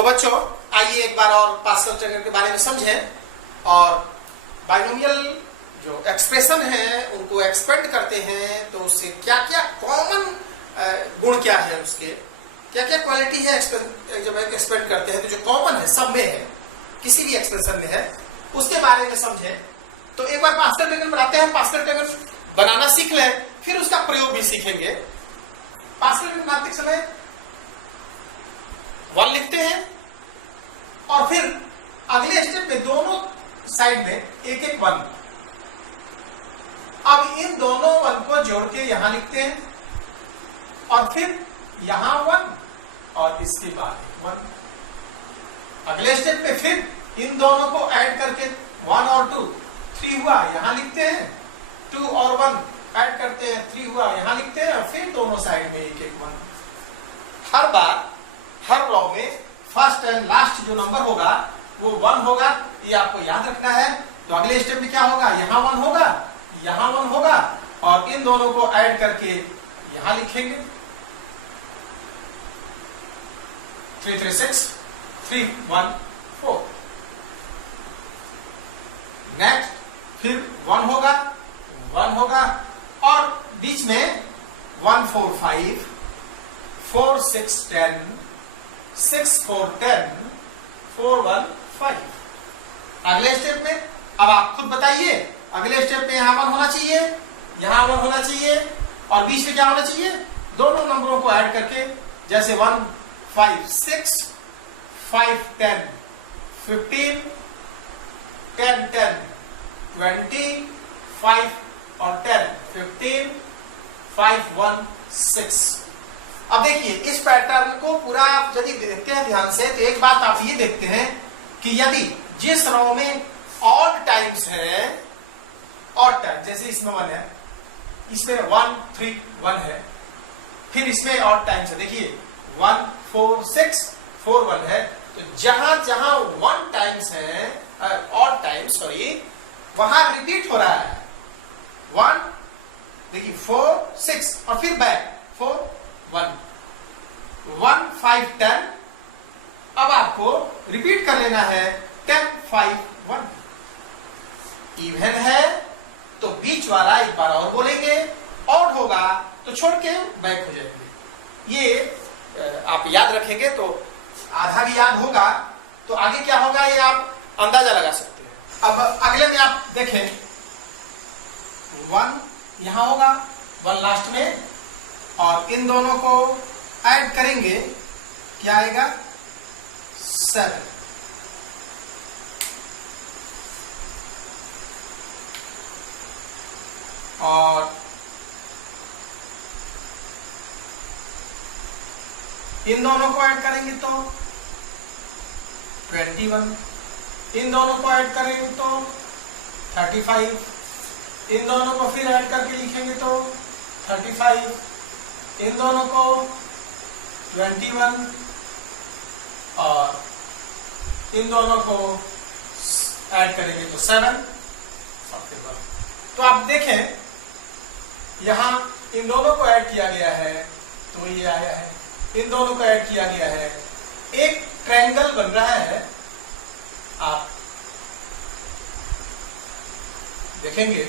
तो बच्चों आइए एक बार और पास्कल ट्रेगर के बारे में समझें और बाइनोमियल जो एक्सप्रेशन है उनको एक्सपेंड करते हैं तो उससे क्या क्या कॉमन गुण क्या है, उसके क्या क्या क्वालिटी है जब एक्सपेंड करते हैं तो जो कॉमन है सब में है, किसी भी एक्सप्रेशन में है, उसके बारे में समझें। तो एक बार पास्कल ट्रेगर बनाते हैं, पास्कल ट्रेगर बनाना सीख लें, फिर उसका प्रयोग भी सीखेंगे। पास्कल ट्रेगर बनाते समय 1 लिखते हैं और फिर अगले स्टेप में दोनों साइड में एक एक 1। अब इन दोनों 1 को जोड़ के यहां लिखते हैं और फिर यहां 1 और इसके बाद 1। अगले स्टेप में फिर इन दोनों को ऐड करके 1 और 2 3 हुआ, यहां लिखते हैं। 2 और 1 ऐड करते हैं, 3 हुआ, यहां लिखते हैं। फिर दोनों साइड में एक एक 1। हर बार हर रॉ में फर्स्ट एंड लास्ट जो नंबर होगा वो 1 होगा, ये आपको याद रखना है। तो अगले स्टेप में क्या होगा, यहां 1 होगा, यहां 1 होगा और इन दोनों को ऐड करके यहां लिखेंगे 3 3 6 3 1 4। नेक्स्ट फिर 1 होगा, 1 होगा और बीच में 1 4 5 4 6 10 6 4 10 4 1 5। अगले स्टेप में अब आप खुद बताइए, अगले स्टेप में यहां 1 होना चाहिए, यहां 1 होना चाहिए और बीच में क्या होना चाहिए, दोनों नंबरों को ऐड करके जैसे 1 5 6 5 10 15 10 10 20 5 और 10 15 5 1 6। अब देखिए इस पैटर्न को पूरा यदि देखते हैं ध्यान से तो एक बात आप ये देखते हैं कि यदि जिस रो में ऑड टाइम्स है, ऑड टाइम जैसे इसमें 1 है, इसमें 1 3 1 है, फिर इसमें ऑड टाइम्स है, देखिए 1 4 6 4 1 है, तो जहां जहां 1 टाइम्स है ऑड टाइम्स सॉरी वहां रिपीट हो रहा है 1, देखिए 4 6 और फिर बैक 4 1 1 5 10। अब आपको रिपीट कर लेना है 10 5 1। इवन है तो बीच वाला एक बार और बोलेंगे, ऑड होगा तो छोड़ के बैक हो जाएंगे। ये आप याद रखेंगे तो आधा भी याद होगा तो आगे क्या होगा ये आप अंदाजा लगा सकते हैं। अब अगले में आप देखें 1 यहां होगा, 1 लास्ट में और इन दोनों को ऐड करेंगे, क्या आएगा 7। और इन दोनों को ऐड करेंगे तो 21, इन दोनों को ऐड करेंगे तो 35, इन दोनों को फिर ऐड करके लिखेंगे तो 35, इन दोनों को 21 और इन दोनों को ऐड करेंगे तो 7। तो आप देखें यहां इन दोनों को ऐड किया गया है तो ये आया है, इन दोनों को ऐड किया गया है, एक ट्रायंगल बन रहा है। आप देखेंगे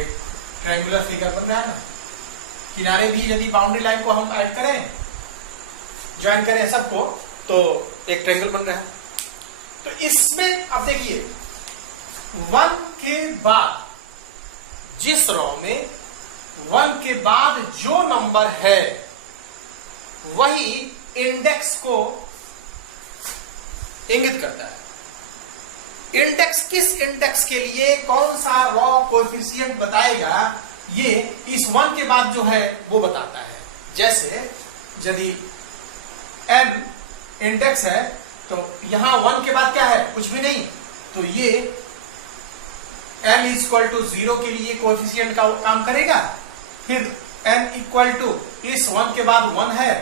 एक ट्रायंगुलर फिगर बन रहा है ना, किनारे भी यदि बाउंड्री लाइन को हम ऐड करें, ज्वाइन करें सबको तो एक ट्रायंगल बन रहा है। तो इसमें अब देखिए 1 के बाद जिस रो में 1 के बाद जो नंबर है वही इंडेक्स को इंगित करता है। इंडेक्स किस इंडेक्स के लिए कौन सा रॉ कोएफिशिएंट बताएगा ये इस 1 के बाद जो है वो बताता है। जैसे यदि m इंडेक्स है तो यहां 1 के बाद क्या है, कुछ भी नहीं, तो ये m इक्वल टू 0 के लिए कोएफिशिएंट का काम करेगा। फिर n इक्वल टू इस 1 के बाद 1 है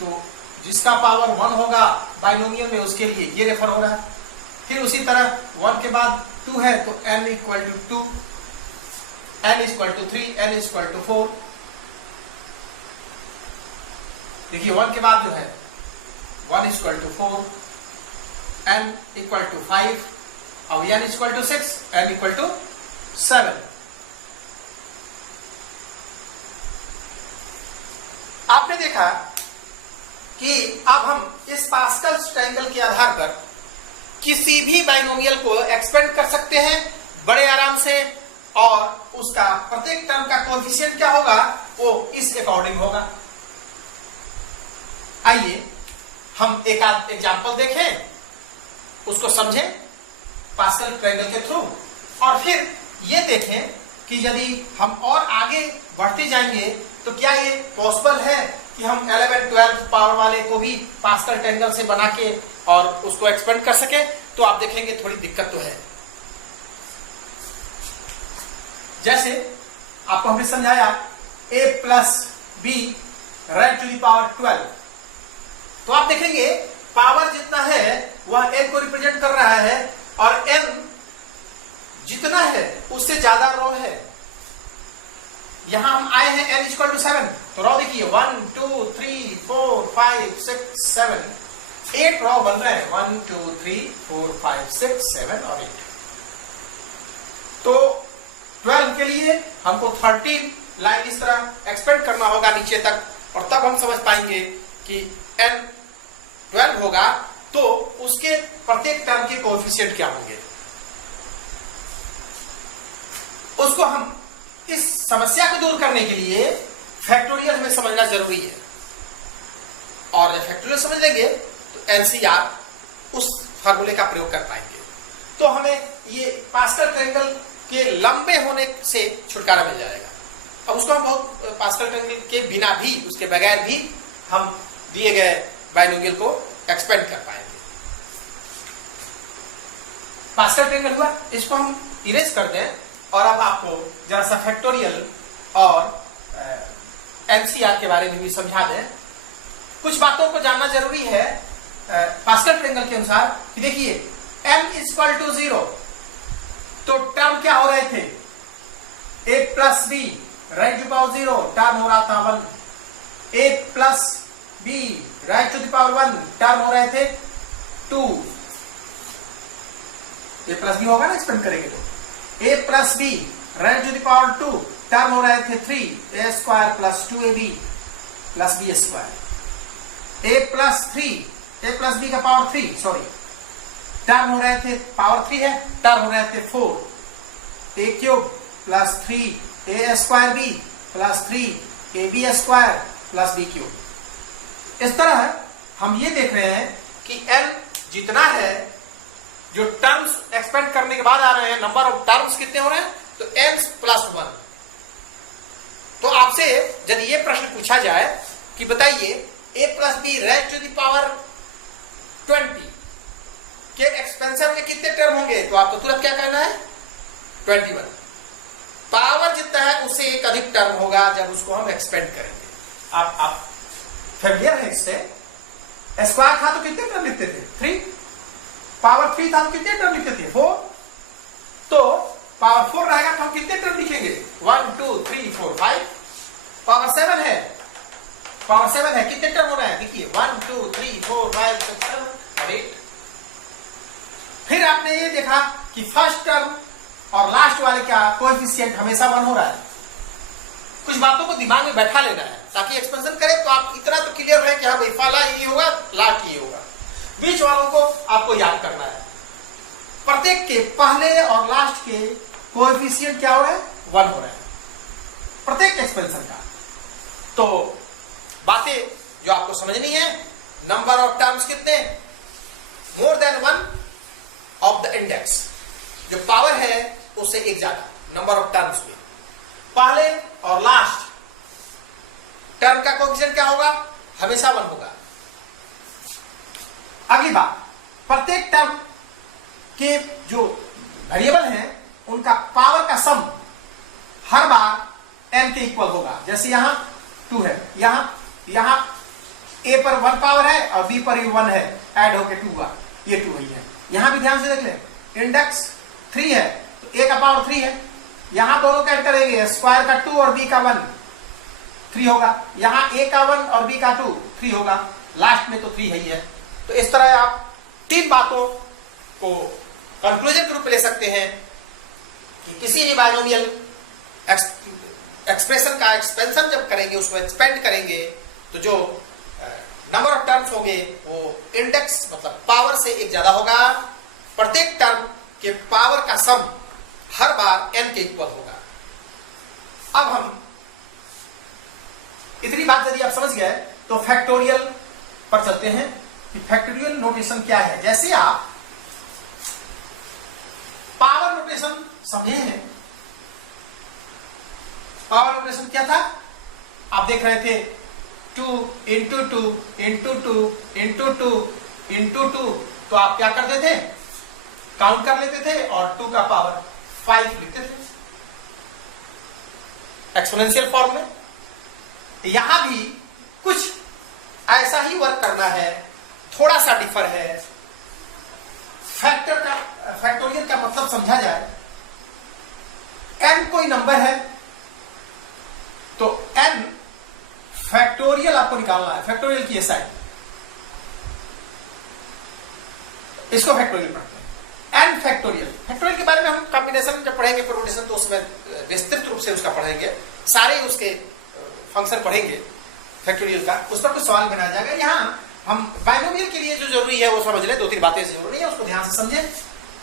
तो जिसका पावर 1 होगा बाइनोमियल में उसके लिए ये रेफर हो रहा है। फिर उसी तरह 1 के बाद 2 है तो n equal to 2, n equal to 3, n equal to 4। देखिए 1 के बाद जो है 1 1 equal to 4, n equal to 5 और n equal to 6, n equal to 7। आपने देखा कि अब हम इस पास्कल ट्रायंगल के आधार पर किसी भी बाइनोमियल को एक्सपेंड कर सकते हैं बड़े आराम से, और उसका प्रत्येक टर्म का कोएफिशिएंट क्या होगा वो इस अकॉर्डिंग होगा। आइए हम एक आध एग्जांपल देखें, उसको समझें पास्कल ट्रायंगल के थ्रू, और फिर ये देखें कि यदि हम और आगे बढ़ते जाएंगे तो क्या ये पॉसिबल है कि हम 11-12 पावर वाले को भी पास्कल ट्रायंगल से बना के और उसको एक्सपेंड कर सके। तो आप देखेंगे थोड़ी दिक्कत तो है। जैसे आपको हमने समझाया a plus b right to the power 12, तो आप देखेंगे पावर जितना है वह n को रिप्रेजेंट कर रहा है, और n जितना है उससे ज्यादा रो है। यहां हम आए हैं n इक्वल टू 7, तो रो देखिए 1 2 3 4 5 6 7 8 रो बन रहे हैं, 1 2 3 4 5 6 7 और 8। तो 12 के लिए हमको 13 लाइन इस तरह एक्सपेंड करना होगा नीचे तक, और तब हम समझ पाएंगे कि n 12 होगा तो उसके प्रत्येक टर्म के कोएफिशिएंट क्या होंगे। उसको हम इस समस्या को दूर करने के लिए फैक्टोरियल हमें समझना जरूरी है, और फैक्टोरियल समझ लेंगे तो एनसीआर उस फार्मूले का प्रयोग कर पाएंगे। तो हमें ये पास्कल ट्रायंगल के लंबे होने से छुटकारा मिल जाएगा। अब उसको हम बहुत पास्कल ट्रायंगल के बिना भी, उसके बगैर भी हम दिए गए बाइनोमियल को एक्सपेंड कर पाएंगे। पास्कल ट्रायंगल हुआ, इसको हम इरेज कर दें, और अब आपको जरा सा फैक्टोरियल और एनसीआर के बारे में भी समझा दें। कुछ बातों को जानना जरूरी है पास्कल ट्रायंगल के अनुसार कि देखिए m इक्वल टू 0, तो टर्म क्या हो रहे थे, a plus b right to power 0 term हो रहा था 1, a plus b right to the power 1 term हो रहे थे 2। a प्लस बी होगा ना एक्सपेंड करेंगे तो, a plus b right to the power 2 term हो रहे थे 3, a square plus 2ab plus b square. a plus 3, a plus b का पावर 3 सॉरी, टर्म हो रहे थे पावर 3 है, टर्म हो रहे थे 4, a cube plus 3 a square b plus 3 ab square plus b cube. इस तरह हम ये देख रहे हैं कि n जितना है, जो टर्म्स एक्सपेंड करने के बाद आ रहे हैं, नंबर ऑफ टर्म्स कितने हो रहे हैं, तो n प्लस 1। तो आपसे यदि ये प्रश्न पूछा जाए कि बताइए a plus b raise to the power 20 के एक्सपेंशन में कितने टर्म होंगे, तो आपको तुरंत क्या करना है 21। पावर जितना है उससे एक अधिक टर्म होगा जब उसको हम एक्सपेंड करेंगे। आप फेमिलियर है इससे। स्क्वायर था तो कितने टर्म लिखते थे 3, पावर 3 था तो कितने टर्म लिखते थे 4, तो पावर 4 रहेगा तो हम कितने टर्म लिखेंगे 1 2 3 4 5। पावर 7 है, पावर 7 है, कितने टर्म हो रहा है देखिए 1 2 3 4 5 6 7 और 8। फिर आपने ये देखा कि फर्स्ट टर्म और लास्ट वाले का कोएफिशिएंट हमेशा 1 हो रहा है। कुछ बातों को दिमाग में बैठा लेना है ताकि एक्सपेंशन करें तो आप इतना तो क्लियर रहे कि हाँ भाई पहला ये होगा लास्ट ये होगा। बीच वालों को आपको याद करना है। प्रत्येक के पहले और लास्ट के कोएफिशिएंट क्या हो रहा है 1 हो रहा है प्रत्येक एक्सपेंशन का। तो बातें जो आपको समझनी है, नंबर ऑफ टर्म्स कितने, more than 1 of the index, जो पावर है उससे एक ज्यादा नंबर ऑफ टर्म्स में। पहले और लास्ट टर्म का कोएफिशिएंट क्या होगा, हमेशा 1 होगा। अगली बात, प्रत्येक टर्म के जो वेरिएबल हैं उनका पावर का सम हर बार n के इक्वल होगा। जैसे यहां 2 है, यहां a पर 1 पावर है और b पर 1 है, ऐड होके 2 हुआ, ये 2 ही है। यहां भी ध्यान से देख लें, इंडेक्स 3 है तो a का पावर 3 है, यहां दोनों का ऐड करेंगे, स्क्वायर का 2 और b का 1 3 होगा, यहां a का 1 और b का 2 3 होगा, लास्ट में तो 3 ही है। तो इस तरह आप तीन बातों को कंक्लूजन के रूप में ले सकते हैं कि किसी भी बाइनोमियल एक्सप्रेशन का एक्सपेंशन जब करेंगे, उसको एक्सपेंड करेंगे, तो जो नंबर ऑफ टर्म्स होंगे वो इंडेक्स मतलब पावर से एक ज्यादा होगा। प्रत्येक टर्म के पावर का सम हर बार n के इक्वल होगा। अब हम इतनी बात यदि आप समझ गए तो फैक्टोरियल पर चलते हैं कि फैक्टोरियल नोटेशन क्या है। जैसे आप पावर नोटेशन समझे हैं, पावर नोटेशन क्या था, आप देख रहे थे 2 इंटू 2 इंटू 2 इंटू 2 इंटू 2, तो आप क्या करते थे, काउंट कर लेते थे और 2 का पावर 5 लिखते थे एक्सपोनेंशियल फॉर्म में। यहां भी कुछ ऐसा ही वर्क करना है, थोड़ा सा डिफर है। फैक्टोरियल का मतलब समझा जाए, n कोई नंबर है तो n फैक्टोरियल आपको निकालना है। फैक्टोरियल की साइड, इसको फैक्टोरियल पढ़ते हैं। n फैक्टोरियल, फैक्टोरियल के बारे में हम कॉम्बिनेशन जब पढ़ेंगे परमुटेशन तो उसमें विस्तृत रूप से उसका पढ़ेंगे, सारे उसके फंक्शन पढ़ेंगे फैक्टोरियल का, उस पर कुछ सवाल बनाया जाएगा। यहाँ हम बाइनोमियल के लिए जो जरूरी है वो समझ ले, 2-3 बातें जरूरी है, उसको ध्यान से समझे।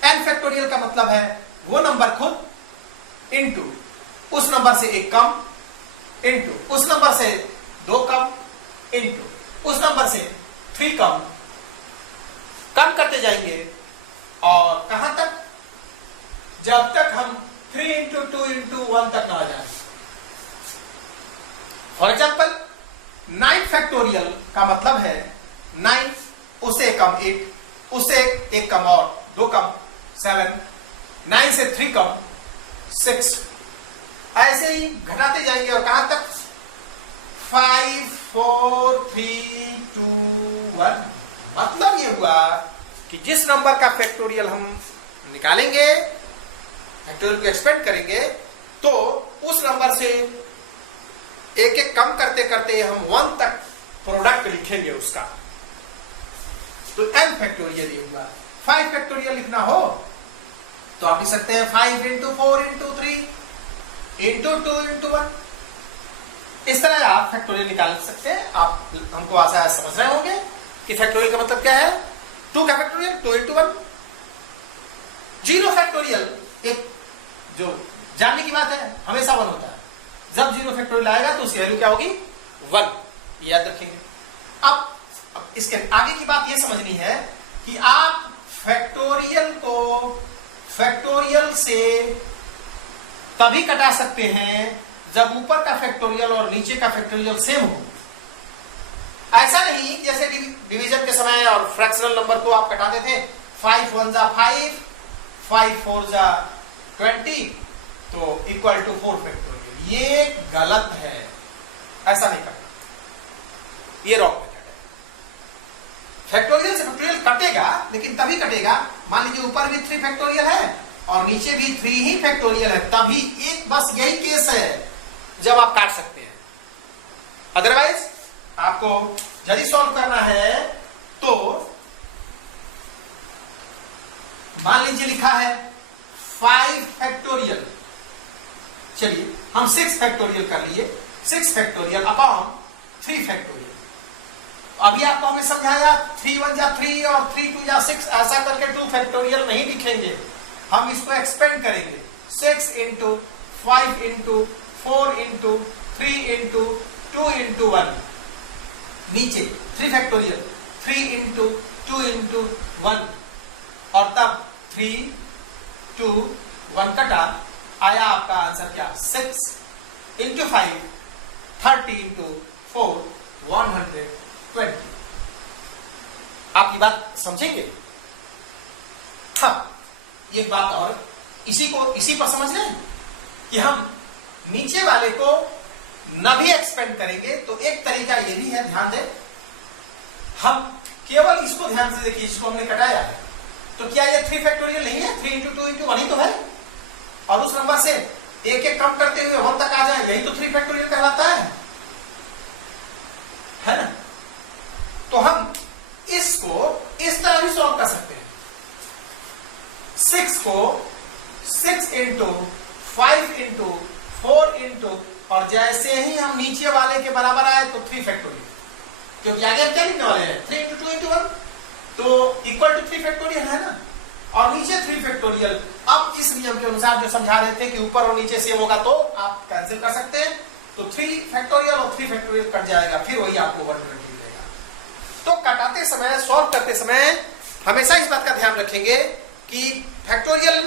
n फैक्टोरियल का मतलब है वो नंबर खुद इंटू उस नंबर से एक कम इंटू उस नंबर से 2 कम इंटू उस नंबर से 3 कम करते जाएंगे और कहां तक, जब तक हम 3 इंटू 2 इंटू 1 तक ना आ जाए। फॉर एग्जाम्पल 9 फैक्टोरियल का मतलब है 9 उससे कम 8, उससे एक कम और 2 कम 7, 9 से 3 कम 6, ऐसे ही घटाते जाएंगे और कहां तक 5 4 3 2 1। मतलब ये हुआ कि जिस नंबर का फैक्टोरियल हम निकालेंगे, फैक्टोरियल को एक्सपेंड करेंगे, तो उस नंबर से एक एक कम करते करते हम 1 तक प्रोडक्ट लिखेंगे उसका, तो n फैक्टोरियल ये हुआ। 5 फैक्टोरियल लिखना हो तो आप लिख सकते हैं 5 इंटू 4 इंटू 3 इंटू 2 इंटू 1। इस तरह आप फैक्टोरियल निकाल सकते हैं। आप हमको आशा समझ रहे होंगे कि फैक्टोरियल का मतलब क्या है। 2 का फैक्टोरियल 2 इंटू 1। 0 फैक्टोरियल एक जो जानने की बात है, हमेशा 1 होता है। जब 0 फैक्टोरियल आएगा तो उसकी वैल्यू क्या होगी, 1, याद रखेंगे। अब इसके आगे की बात यह समझनी है कि आप फैक्टोरियल को फैक्टोरियल से तभी कटा सकते हैं जब ऊपर का फैक्टोरियल और नीचे का फैक्टोरियल सेम हो। ऐसा नहीं जैसे डिवीजन के समय और फ्रैक्शनल नंबर को आप कटाते थे, 5 1 जा 5, 5 4 जा 20 तो इक्वल टू 4 फैक्टोरियल। ये गलत है, ऐसा नहीं करना, ये रॉन्ग मेथड है। फैक्टोरियल से फैक्टोरियल कटेगा, लेकिन तभी कटेगा, मान लीजिए ऊपर भी 3 फैक्टोरियल है और नीचे भी 3 ही फैक्टोरियल है, तभी एक बस यही केस है जब आप काट सकते हैं। अदरवाइज आपको यदि सॉल्व करना है तो मान लीजिए लिखा है 5 फैक्टोरियल, चलिए हम 6 फैक्टोरियल कर लिए, 6 फैक्टोरियल अपॉन 3 फैक्टोरियल। अभी आपको हमने समझाया 3 1 जा 3 और 3 2 जा 6, ऐसा करके 2 फैक्टोरियल नहीं लिखेंगे, हम इसको एक्सपेंड करेंगे। 6 into 5 into 4 into 3 into 2 into 1, नीचे 3 फैक्टोरियल 3 इंटू 2 इंटू 1, और तब 3 2 1 कटा, आया आपका आंसर क्या, 6 इंटू 5 30 इंटू 4 120। आप ये बात समझेंगे। हाँ, ये बात और इसी पर समझ लें कि हम नीचे वाले को न भी एक्सपेंड करेंगे तो एक तरीका ये भी है, ध्यान दें, हम केवल इसको ध्यान से देखिए, इसको हमने कटाया है तो क्या ये 3 फैक्टोरियल नहीं है, 3 इंटू 2 इंटू 1 ही तो है, और उस नंबर से एक एक कम करते हुए 1 तक आ जाए, यही तो 3 फैक्टोरियल कहलाता है ना। तो हम इसको को 6 इंटू 5 इंटू 4 इंटू, और जैसे ही हम नीचे वाले के बराबर आए तो 3 फैक्टोरियल, क्योंकि आगे हम क्या लिखने वाले हैं 3 इंटू 2 इंटू 1, तो इक्वल टू 3 फैक्टोरियल है ना, और नीचे 3 फैक्टोरियल। अब इस नियम के अनुसार जो समझा रहे थे कि ऊपर और नीचे सेम होगा तो आप कैंसिल कर सकते हैं, तो 3 फैक्टोरियल और 3 फैक्टोरियल कट जाएगा, फिर वही आपको 120 देगा। तो कटाते समय, सॉल्व करते समय हमेशा इस बात का ध्यान रखेंगे कि फैक्टोरियल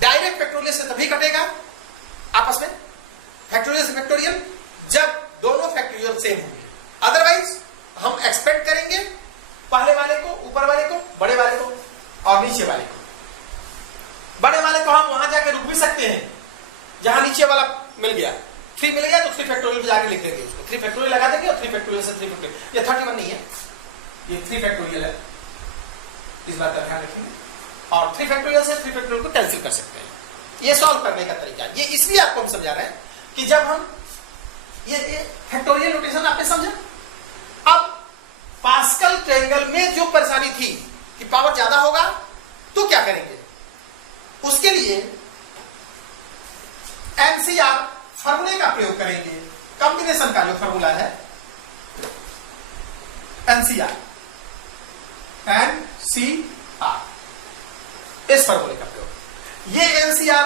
डायरेक्ट फैक्टोरियल से तभी कटेगा आपस में, फैक्टोरियल से फैक्टोरियल, जब दोनों फैक्टोरियल सेम होंगे। अदरवाइज हम एक्सपेक्ट करेंगे पहले वाले को, ऊपर वाले को, बड़े वाले को और नीचे वाले को। बड़े वाले को हम वहां जाके रुक भी सकते हैं जहां नीचे वाला मिल गया, 3 मिल गया तो 3 फैक्टोरियल जाके लिख देंगे उसको, 3 फैक्टोरियल लगा देंगे और 3 फैक्टोरियल से 3 फैक्टोरियल, ये 31 नहीं है, ये 3 फैक्टोरियल है, इस बात का ध्यान रखेंगे। और 3 फैक्टोरियल से 3 फैक्टोरियल को कैंसिल कर सकते हैं। ये सॉल्व करने का तरीका, ये इसलिए आपको हम समझा रहे हैं कि जब हम ये फैक्टोरियल नोटेशन आपने समझा। अब पास्कल ट्रायंगल में जो परेशानी थी कि पावर ज्यादा होगा तो क्या करेंगे, उसके लिए एनसीआर फार्मूले का प्रयोग करेंगे। कॉम्बिनेशन का जो फार्मूला है एनसीआर, इस फार्मूले का प्रयोग। ये एनसीआर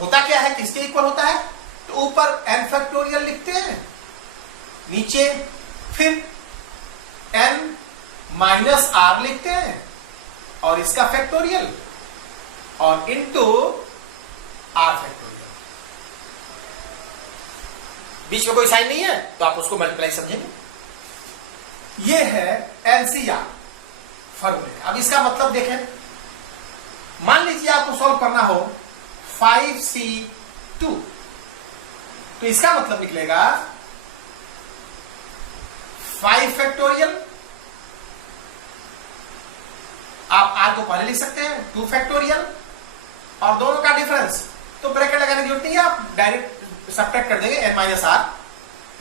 होता क्या है, किसके इक्वल होता है, तो ऊपर एन फैक्टोरियल लिखते हैं, नीचे फिर एन माइनस आर लिखते हैं और इसका फैक्टोरियल और इनटू आर फैक्टोरियल। बीच में कोई साइन नहीं है तो आप उसको मल्टीप्लाई समझेंगे। ये है एनसीआर फार्मूले। अब इसका मतलब देखें, मान लीजिए आपको सॉल्व करना हो 5C2, तो इसका मतलब निकलेगा 5 फैक्टोरियल, आप आर को पहले लिख सकते हैं, 2 फैक्टोरियल और दोनों का डिफरेंस, तो ब्रैकेट लगाने की जरूरत नहीं है, आप डायरेक्ट सब्ट्रैक्ट कर देंगे n माइनस आर,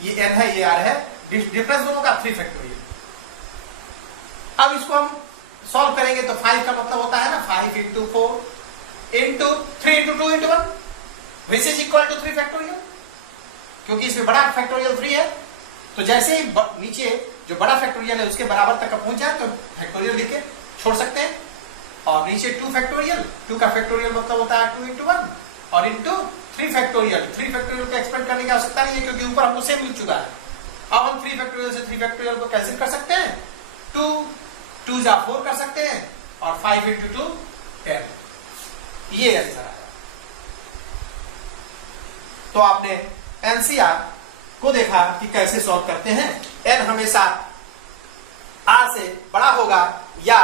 ये n है ये r है, डिफरेंस दोनों का 3 फैक्टोरियल। अब इसको हम सॉल्व करेंगे तो 5 का मतलब होता है ना 5 into 4 into 3 into 2 into 1 which is equal to 3 factorial, क्योंकि इसमें बड़ा फैक्टोरियल 3 है, तो जैसे ही नीचे जो बड़ा फैक्टोरियल है उसके बराबर तक का पहुंच जाए तो फैक्टोरियल लिख के छोड़ सकते हैं, और नीचे 2 फैक्टोरियल, 2 का फैक्टोरियल मतलब होता है 2 इंटू 1 और इंटू 3 फैक्टोरियल। 3 फैक्टोरियल को एक्सपेंड करने की आवश्यकता नहीं है क्योंकि ऊपर हमको सेम मिल चुका है। अब हम 3 फैक्टोरियल से 3 फैक्टोरियल को कैंसिल कर सकते हैं, 2 जा 4 कर सकते हैं और 5 इंटू 2 10, ये आंसर आया। तो आपने एनसीआर को देखा कि कैसे सॉल्व करते हैं। एन हमेशा आर से बड़ा होगा या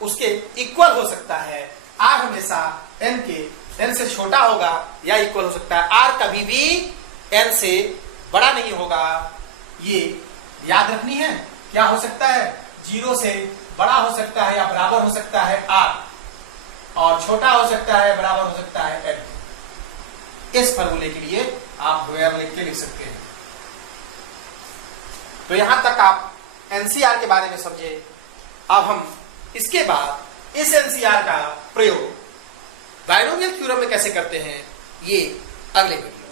उसके इक्वल हो सकता है, आर हमेशा एन से छोटा होगा या इक्वल हो सकता है, आर कभी भी एन से बड़ा नहीं होगा। ये याद रखनी है, क्या हो सकता है, 0 से बड़ा हो सकता है या बराबर हो सकता है आर, और छोटा हो सकता है बराबर हो सकता है एन। इस फार्मूले के लिए आप वेयर लिख के लिख सकते हैं। तो यहां तक आप एनसीआर के बारे में समझे। अब हम इसके बाद इस एनसीआर का प्रयोग बायनोमियल थ्योरम में कैसे करते हैं, ये अगले वीडियो